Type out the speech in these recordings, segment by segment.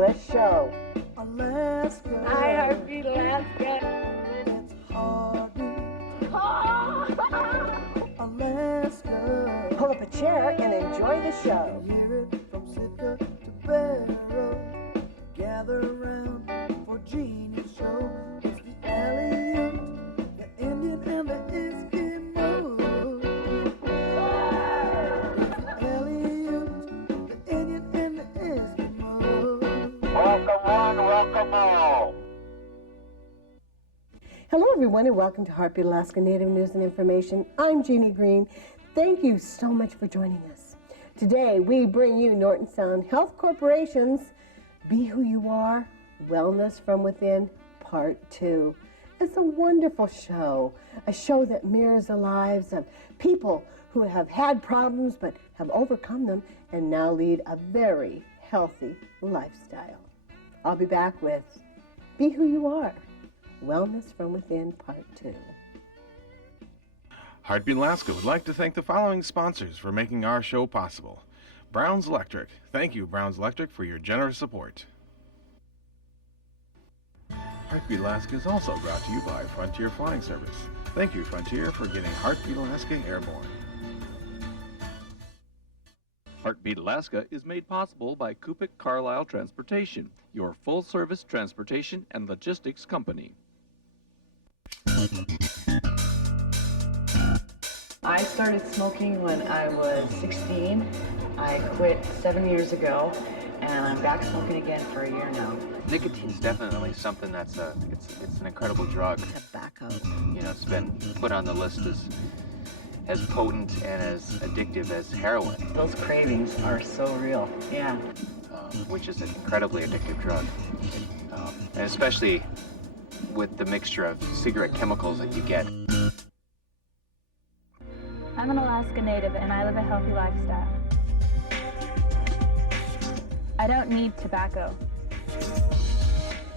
fabulous show. Alaska. Hi, Heartbeat Alaska. It's Heartbeat Alaska. Pull up a chair and enjoy the show. Hear it from Sitka to Barrow. Gather around for Jeannie's show. It's the Aleut, the Indian, and the Eskimo. It's the Aleut, the Indian, and the Eskimo. Welcome one, welcome all. Hello, everyone, and welcome to Heartbeat Alaska Native News and Information. I'm Jeannie Green. Thank you so much for joining us. Today, we bring you Norton Sound Health Corporation's Be Who You Are, Wellness from Within, Part 2. It's a wonderful show, a show that mirrors the lives of people who have had problems but have overcome them and now lead a very healthy lifestyle. I'll be back with Be Who You Are, Wellness from Within, Part 2. Heartbeat Alaska would like to thank the following sponsors for making our show possible. Brown's Electric. Thank you, Brown's Electric, for your generous support. Heartbeat Alaska is also brought to you by Frontier Flying Service. Thank you, Frontier, for getting Heartbeat Alaska airborne. Heartbeat Alaska is made possible by Kupik Carlisle Transportation, your full-service transportation and logistics company. I started smoking when I was 16. I quit 7 years ago, and I'm back smoking again for a year now. Nicotine's definitely something that's it's an incredible drug. Tobacco. You know, it's been put on the list as potent and as addictive as heroin, Those cravings are so real. Yeah. which is an incredibly addictive drug, and especially with the mixture of cigarette chemicals that you get. I'm an Alaska Native and I live a healthy lifestyle. I don't need tobacco.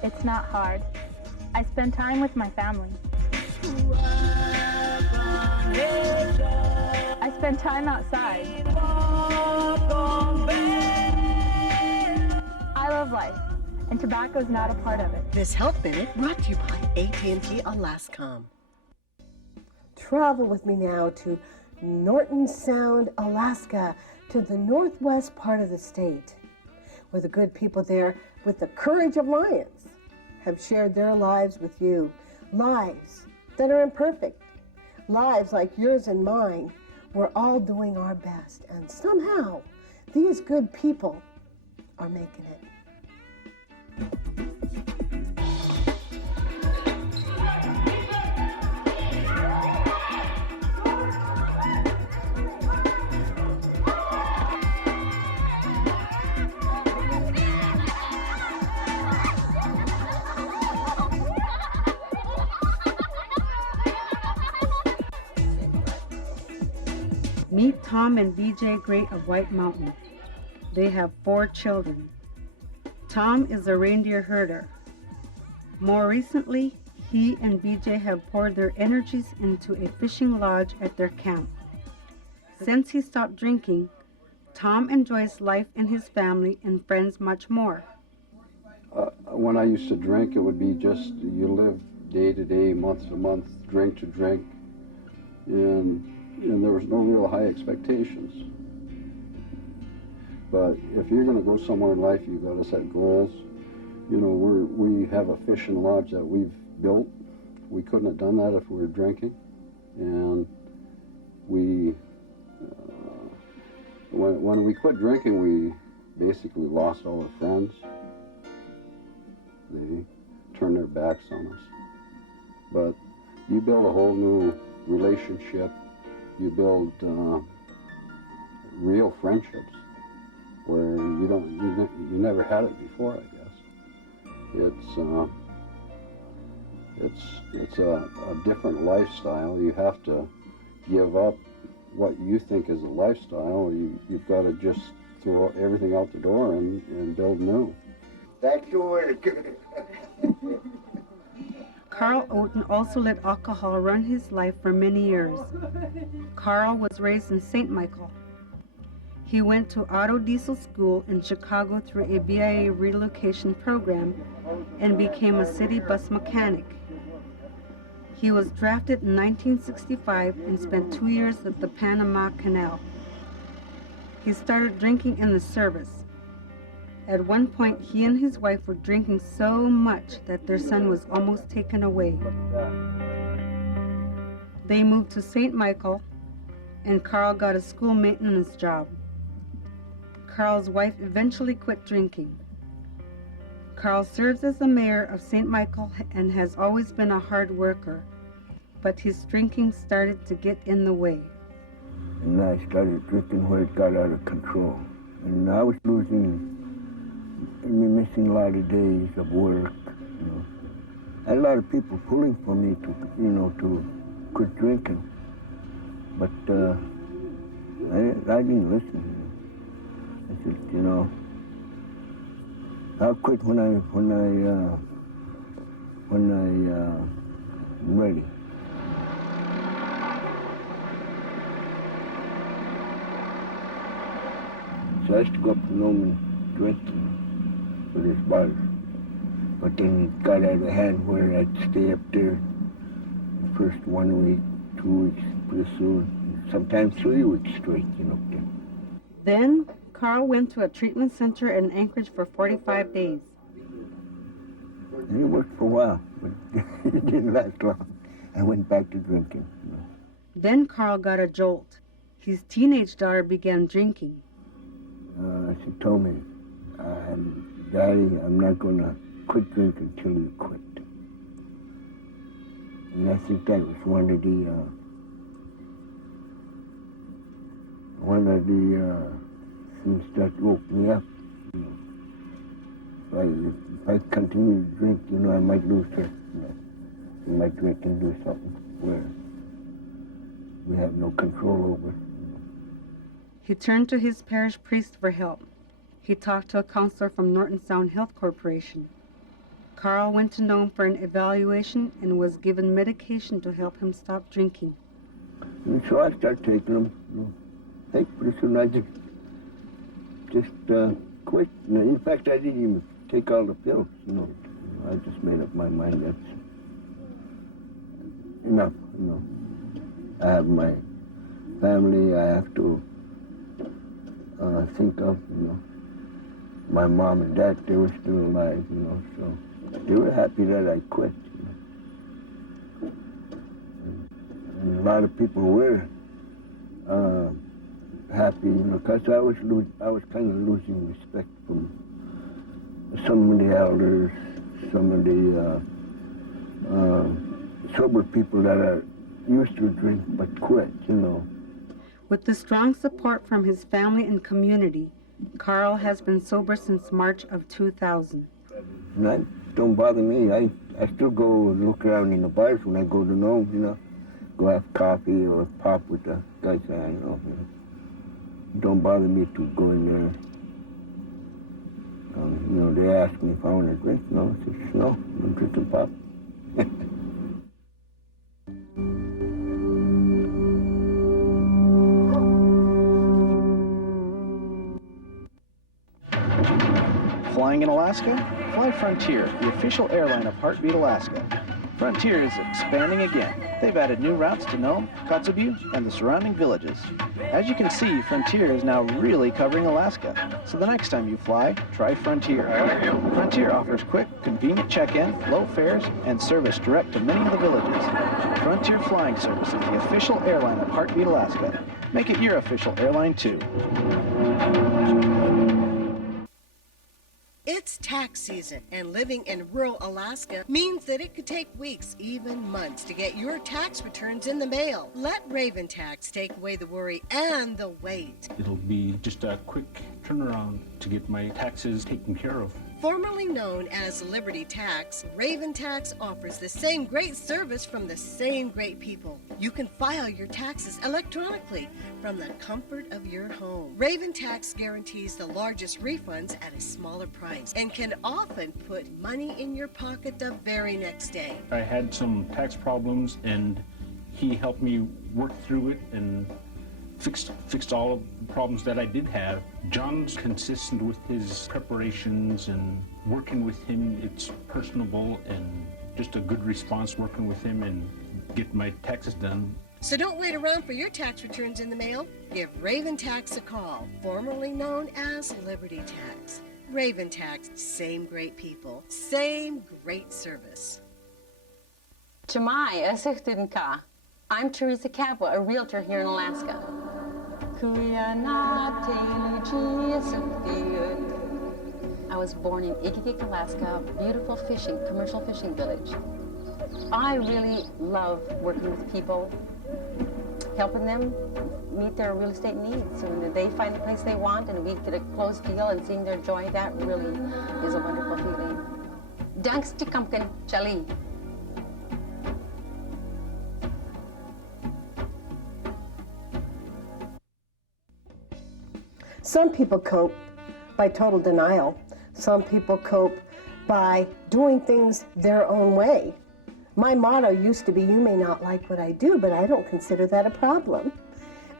It's not hard. I spend time with my family. I spend time outside. I love life, and tobacco's not a part of it. This Health Minute brought to you by AT&T Alascom. Travel with me now to Norton Sound, Alaska, to the northwest part of the state, where the good people there, with the courage of lions, have shared their lives with you. Lives that are imperfect. Lives like yours and mine. We're all doing our best, and somehow these good people are making it. Meet Tom and BeeJay Gray of White Mountain. They have 4 children. Tom is a reindeer herder. More recently, he and BeeJay have poured their energies into a fishing lodge at their camp. Since he stopped drinking, Tom enjoys life and his family and friends much more. When I used to drink, it would be just you live day to day, month to month, drink to drink, and there was no real high expectations. But if you're going to go somewhere in life, you've got to set goals. You know, we have a fishing lodge that we've built. We couldn't have done that if we were drinking. And we, when we quit drinking, we basically lost all our friends. They turned their backs on us. But you build a whole new relationship. You build real friendships where you never had it before, I guess. It's a different lifestyle. You have to give up what you think is a lifestyle. You've got to just throw everything out the door and build new. Thank you. Carl Otten also let alcohol run his life for many years. Carl was raised in St. Michael. He went to auto diesel school in Chicago through a BIA relocation program and became a city bus mechanic. He was drafted in 1965 and spent 2 years at the Panama Canal. He started drinking in the service. At one point, he and his wife were drinking so much that their son was almost taken away. They moved to St. Michael, and Carl got a school maintenance job. Carl's wife eventually quit drinking. Carl serves as the mayor of St. Michael and has always been a hard worker, but his drinking started to get in the way. And I started drinking where it got out of control. And I was missing a lot of days of work. You know. I had a lot of people pulling for me to quit drinking, but I didn't listen. I said, I'll quit when I'm ready. So I used to go up to Norman drinking with his bars. But then it got out of hand where I'd stay up there the first 1 week, 2 weeks, pretty soon, sometimes 3 weeks straight, up there. Then Carl went to a treatment center in Anchorage for 45 days. And it worked for a while, but it didn't last long. I went back to drinking. Then Carl got a jolt. His teenage daughter began drinking. She told me, Daddy, I'm not going to quit drinking until you quit. And I think that was one of the things that woke me up. If I continue to drink, I might lose her. I might drink and do something where we have no control over. He turned to his parish priest for help. He talked to a counselor from Norton Sound Health Corporation. Carl went to Nome for an evaluation and was given medication to help him stop drinking. And so I started taking them. Hey, pretty soon I just quit. In fact, I didn't even take all the pills. I just made up my mind that's enough. I have my family. I have to think of. My mom and dad, they were still alive. So they were happy that I quit. And a lot of people were happy, because I was kind of losing respect from some of the elders, some of the sober people that are used to drink but quit, With the strong support from his family and community, Carl has been sober since March of 2000. And that don't bother me. I still go look around in the bars when I go to Nome, go have coffee or pop with the guys that I know. It don't bother me to go in there. They ask me if I want to drink. No, I said, no, I'm drinking pop. Flying in Alaska? Fly Frontier, the official airline of Heartbeat Alaska. Frontier is expanding again. They've added new routes to Nome, Kotzebue, and the surrounding villages. As you can see, Frontier is now really covering Alaska. So the next time you fly, try Frontier. Frontier offers quick, convenient check-in, low fares, and service direct to many of the villages. Frontier Flying Service is the official airline of Heartbeat Alaska. Make it your official airline too. It's tax season, and living in rural Alaska means that it could take weeks, even months, to get your tax returns in the mail. Let Raven Tax take away the worry and the wait. It'll be just a quick turnaround to get my taxes taken care of. Formerly known as Liberty Tax, Raven Tax offers the same great service from the same great people. You can file your taxes electronically from the comfort of your home. Raven Tax guarantees the largest refunds at a smaller price and can often put money in your pocket the very next day. I had some tax problems, and he helped me work through it and fixed all of the problems that I did have. John's consistent with his preparations, and working with him, it's personable and just a good response working with him and get my taxes done. So don't wait around for your tax returns in the mail. Give Raven Tax a call, formerly known as Liberty Tax. Raven Tax, same great people, same great service. Chamai, Esichtinka. I'm Teresa Capua, a realtor here in Alaska. I was born in Iquique, Alaska, beautiful fishing, commercial fishing village. I really love working with people, helping them meet their real estate needs. So when they find the place they want and we get a closed deal and seeing their joy, that really is a wonderful feeling. Danks Chikamkin, Chali. Some people cope by total denial. Some people cope by doing things their own way. My motto used to be, you may not like what I do, but I don't consider that a problem.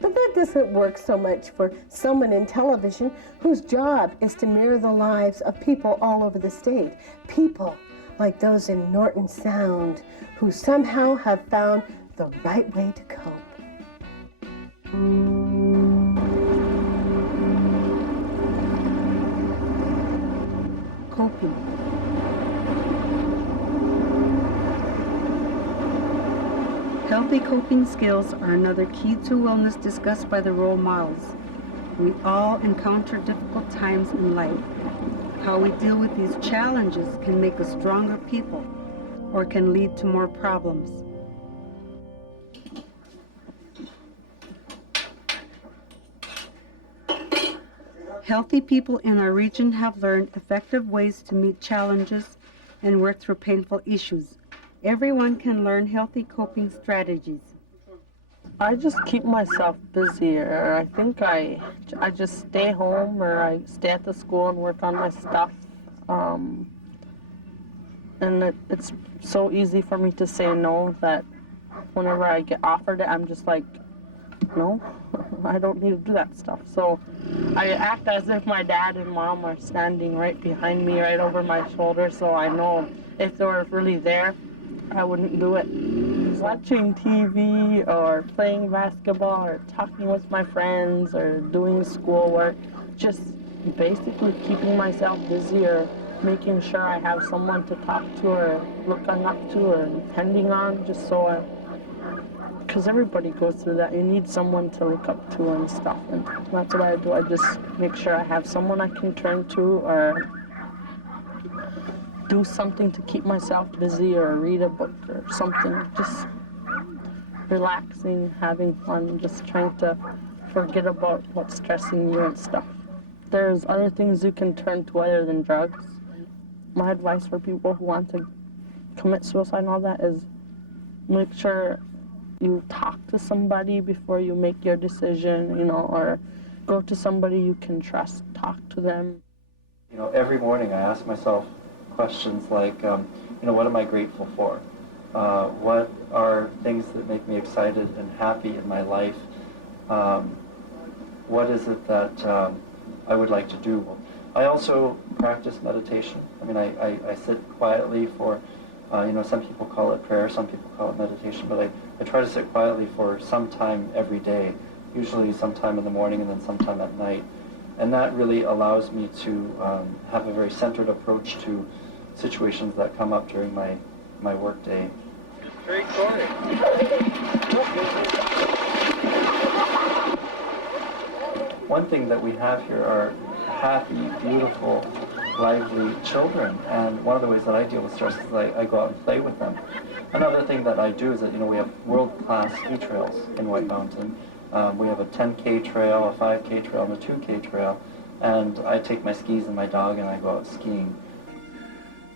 But that doesn't work so much for someone in television whose job is to mirror the lives of people all over the state. People like those in Norton Sound who somehow have found the right way to cope. Coping. Healthy coping skills are another key to wellness discussed by the role models. We all encounter difficult times in life. How we deal with these challenges can make us stronger people or can lead to more problems. Healthy people in our region have learned effective ways to meet challenges and work through painful issues. Everyone can learn healthy coping strategies. I just keep myself busy, or I think I just stay home, or I stay at the school and work on my stuff. And it's so easy for me to say no that whenever I get offered it, I'm just like, no, I don't need to do that stuff. So I act as if my dad and mom are standing right behind me, right over my shoulder, so I know if they were really there, I wouldn't do it. Watching TV or playing basketball or talking with my friends or doing schoolwork, just basically keeping myself busy or making sure I have someone to talk to or looking up to or depending on, just so because everybody goes through that. You need someone to look up to and stuff, and that's what I do. I just make sure I have someone I can turn to or do something to keep myself busy or read a book or something, just relaxing, having fun, just trying to forget about what's stressing you and stuff. There's other things you can turn to other than drugs. My advice for people who want to commit suicide and all that is make sure you talk to somebody before you make your decision, or go to somebody you can trust, talk to them. Every morning I ask myself questions like, what am I grateful for? What are things that make me excited and happy in my life? What is it that I would like to do? I also practice meditation. I sit quietly for, some people call it prayer, some people call it meditation, but I try to sit quietly for some time every day, usually sometime in the morning and then sometime at night. And that really allows me to have a very centered approach to situations that come up during my work day. One thing that we have here are happy, beautiful, lively children, and one of the ways that I deal with stress is I go out and play with them. Another thing that I do is that we have world-class ski trails in White Mountain. We have a 10K trail, a 5K trail, and a 2K trail, and I take my skis and my dog and I go out skiing.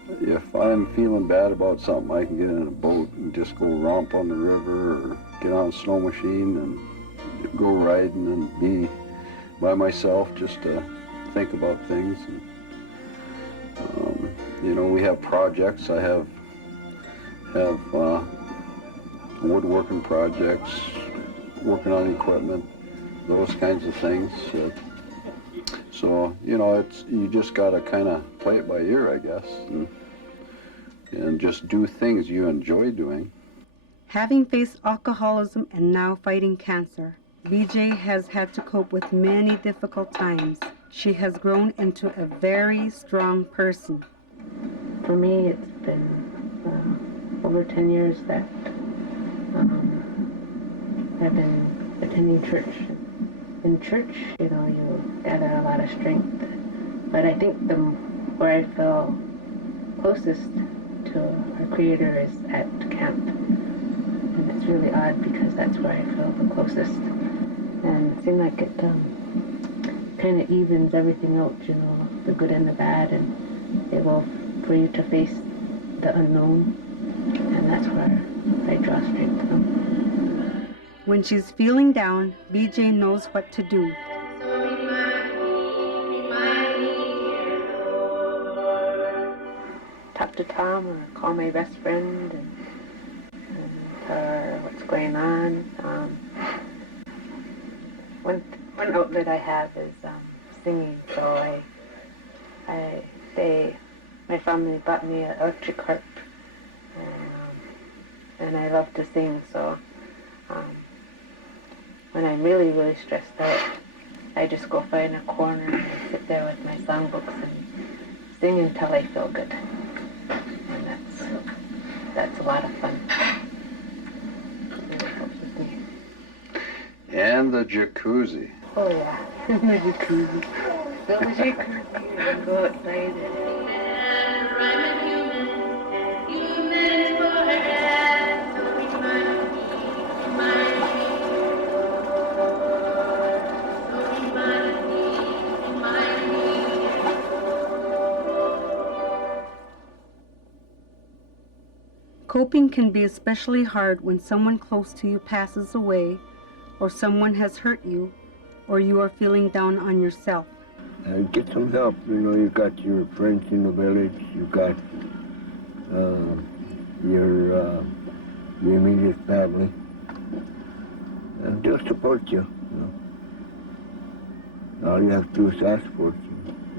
If I'm feeling bad about something, I can get in a boat and just go romp on the river or get on a snow machine and go riding and be by myself just to think about things. And, we have projects. I have woodworking projects, working on equipment, those kinds of things. So, you know, you just got to kind of play it by ear, I guess, and just do things you enjoy doing. Having faced alcoholism and now fighting cancer, BeeJay has had to cope with many difficult times. She has grown into a very strong person. For me, it's been over 10 years that I've been attending church. In church, you know, you gather a lot of strength. But I think where I feel closest to our Creator is at camp. And it's really odd because that's where I feel the closest. And it seems like it kind of evens everything out, you know, the good and the bad, and it will for you to face the unknown. And that's where I draw strength from. When she's feeling down, BeeJay knows what to do. Talk to Tom or call my best friend and tell her what's going on. One outlet I have is singing, so my family bought me an electric harp, and I love to sing, so when I'm really, really stressed out, I just go find a corner and sit there with my songbooks and sing until I feel good. And that's a lot of fun. It really helps with me. And the jacuzzi. Oh yeah, the jacuzzi. Fill the jacuzzi and go outside Coping can be especially hard when someone close to you passes away, or someone has hurt you, or you are feeling down on yourself. Get some help. You know, you got your friends in the village, you got your immediate family, and they'll support you. All you have to do is ask for it.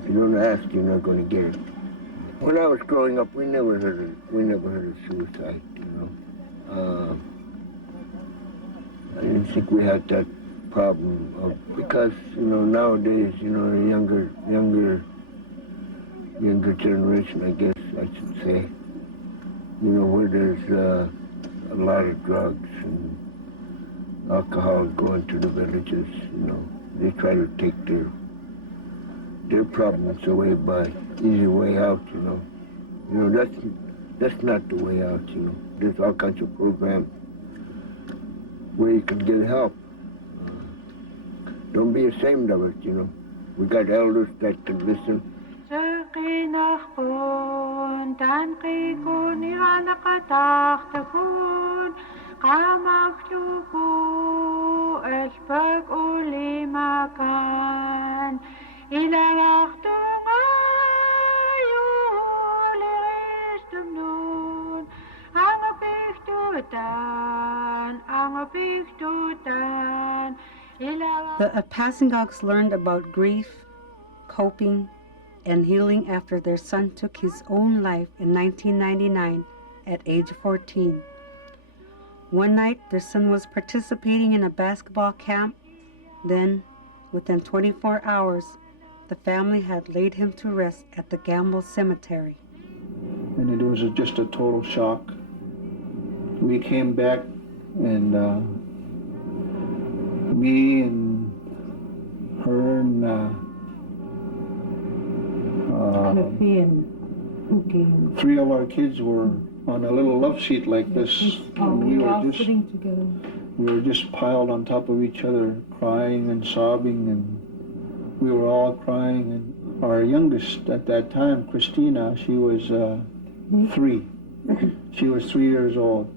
If you don't ask, you're not going to get it. When I was growing up, we never heard of suicide. You know, I didn't think we had that problem because you know nowadays, you know, the younger generation, I guess I should say, you know, where there's a lot of drugs and alcohol going to the villages. You know, they try to take their problems away by easy way out. You know, that's not the way out. You know, there's all kinds of programs where you can get help. Don't be ashamed of it, you know. We got elders that can listen. The Apassingoks learned about grief, coping, and healing after their son took his own life in 1999 at age 14. One night, their son was participating in a basketball camp. Then, within 24 hours, the family had laid him to rest at the Gamble Cemetery. And it was just a total shock. We came back, and me and her and three of our kids were on a little love seat like this, and we were just sitting together. We were just piled on top of each other, crying and sobbing, and we were all crying. And our youngest at that time, Christina, she was 3. She was 3 years old,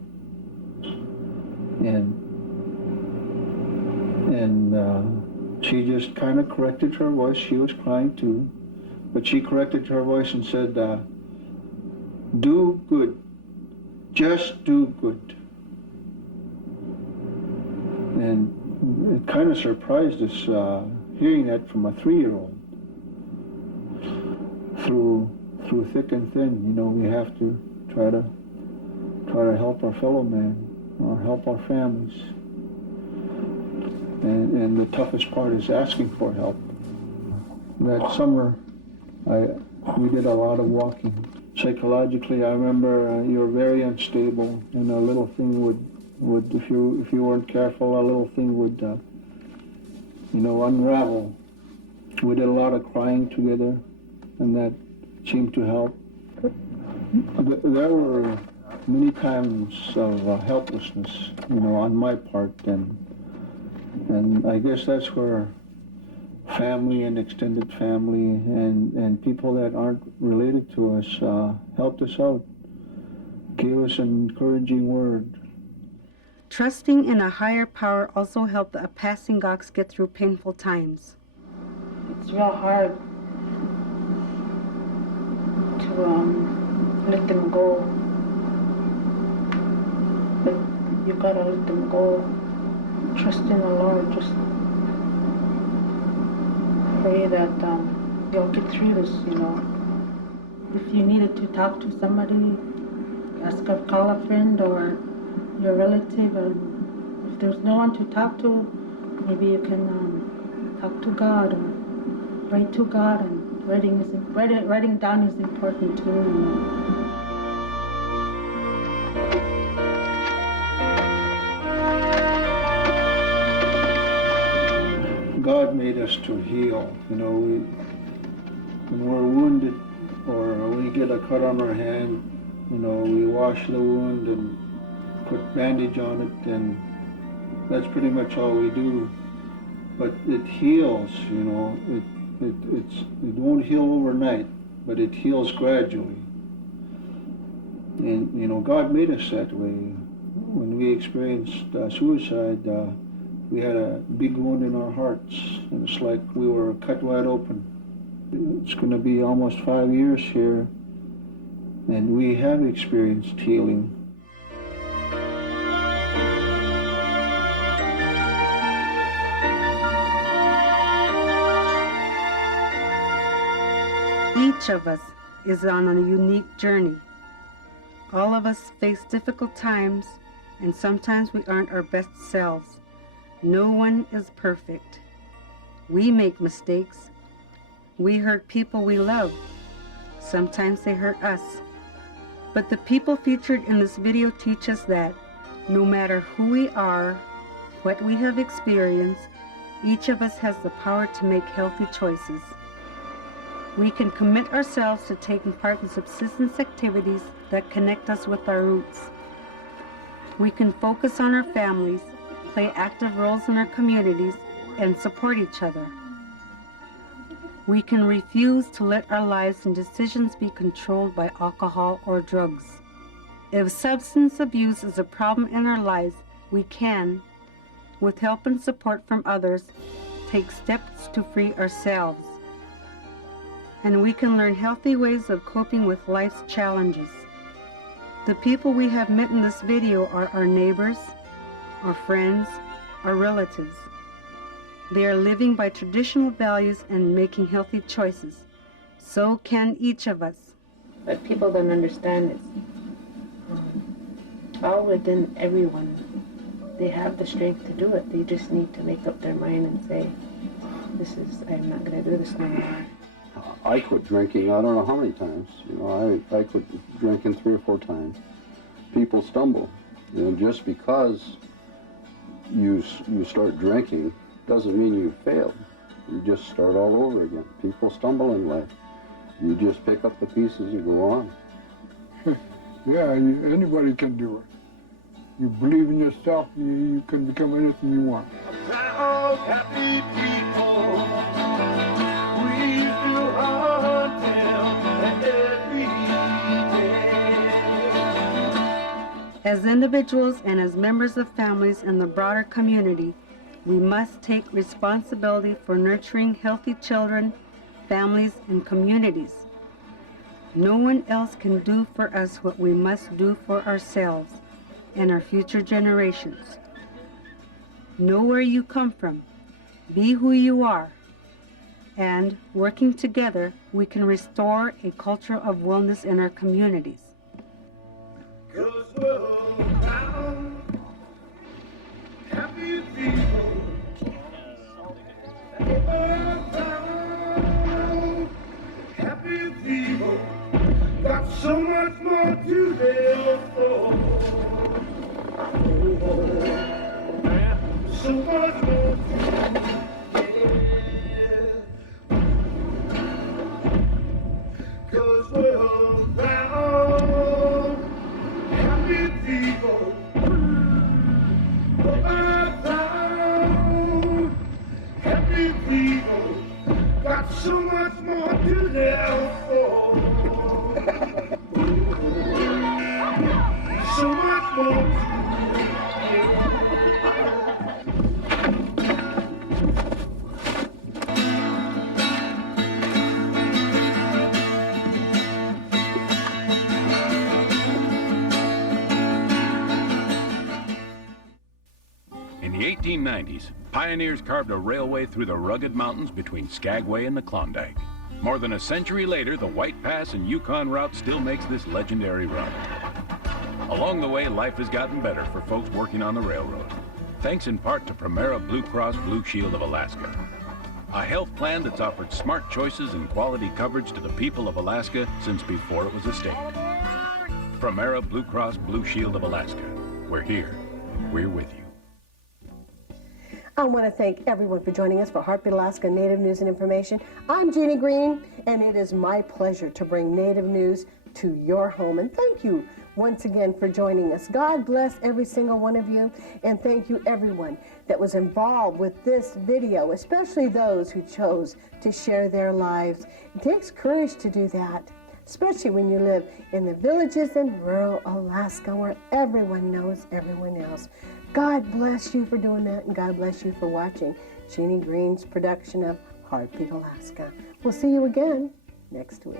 and she just kind of corrected her voice. She was crying too, but she corrected her voice and said, "Do good, just do good." And it kind of surprised us hearing that from a 3-year-old. Through thick and thin, you know, we have to try to help our fellow man or help our families. And the toughest part is asking for help. That summer, we did a lot of walking. Psychologically, I remember you were very unstable, and a little thing would if you weren't careful, a little thing would unravel. We did a lot of crying together, and that seemed to help. There were many times of helplessness, you know, on my part, and I guess that's where family and extended family and people that aren't related to us helped us out, gave us an encouraging word. Trusting in a higher power also helped the Apassingoks get through painful times. It's real hard to let them go. But you gotta let them go. Trust in the Lord. Just pray that you'll get through this, you know. If you needed to talk to somebody, call a friend or your relative, and if there's no one to talk to, maybe you can talk to God or write to God, and writing down is important too, you know. God made us to heal, you know. When we're wounded or we get a cut on our hand, you know, we wash the wound and put bandage on it, and that's pretty much all we do. But it heals, you know. It won't heal overnight, but it heals gradually. And you know, God made us that way. When we experienced suicide, we had a big wound in our hearts, and it's like we were cut wide open. It's going to be almost 5 years here, and we have experienced healing. Each of us is on a unique journey. All of us face difficult times, and sometimes we aren't our best selves. No one is perfect. We make mistakes. We hurt people we love. Sometimes they hurt us. But the people featured in this video teach us that no matter who we are, what we have experienced, each of us has the power to make healthy choices. We can commit ourselves to taking part in subsistence activities that connect us with our roots. We can focus on our families, play active roles in our communities, and support each other. We can refuse to let our lives and decisions be controlled by alcohol or drugs. If substance abuse is a problem in our lives, we can, with help and support from others, take steps to free ourselves. And we can learn healthy ways of coping with life's challenges. The people we have met in this video are our neighbors, our friends, our relatives. They are living by traditional values and making healthy choices. So can each of us. But people don't understand it's all within everyone. They have the strength to do it. They just need to make up their mind and say, I'm not going to do this no more. I quit drinking, I don't know how many times. You know, I quit drinking 3 or 4 times. People stumble. You know, just because you start drinking doesn't mean you failed. You just start all over again. People stumble in life. You just pick up the pieces and go on. Yeah, anybody can do it. You believe in yourself, you can become anything you want. Proud, happy people, we do until every day. As individuals and as members of families and the broader community, we must take responsibility for nurturing healthy children, families, and communities. No one else can do for us what we must do for ourselves and our future generations. Know where you come from. Be who you are. And working together, we can restore a culture of wellness in our communities. Happy people. Happy people got so much more to live for. So much more to give. 'Cause we're proud. Happy people. Happy people got so much more to live for. So much more to In the 1890s, pioneers carved a railway through the rugged mountains between Skagway and the Klondike. More than a century later, the White Pass and Yukon route still makes this legendary run. Along the way, life has gotten better for folks working on the railroad, thanks in part to Primera Blue Cross Blue Shield of Alaska, a health plan that's offered smart choices and quality coverage to the people of Alaska since before it was a state. Primera Blue Cross Blue Shield of Alaska. We're here. We're with you. I want to thank everyone for joining us for Heartbeat Alaska Native News and Information. I'm Jeannie Green, and it is my pleasure to bring Native news to your home. And thank you once again for joining us. God bless every single one of you, and thank you everyone that was involved with this video, especially those who chose to share their lives. It takes courage to do that, especially when you live in the villages in rural Alaska where everyone knows everyone else. God bless you for doing that, and God bless you for watching Jeannie Green's production of Heartbeat Alaska. We'll see you again next week.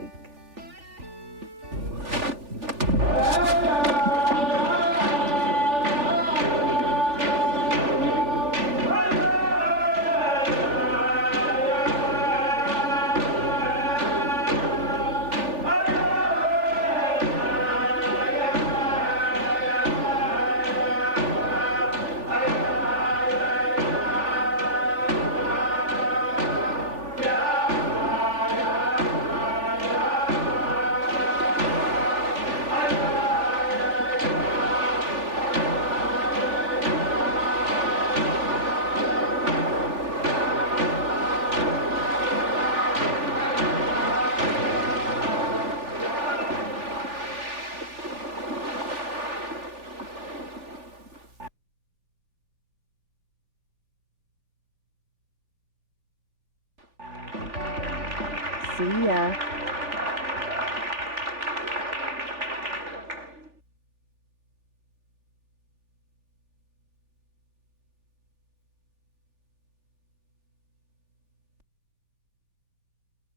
See ya.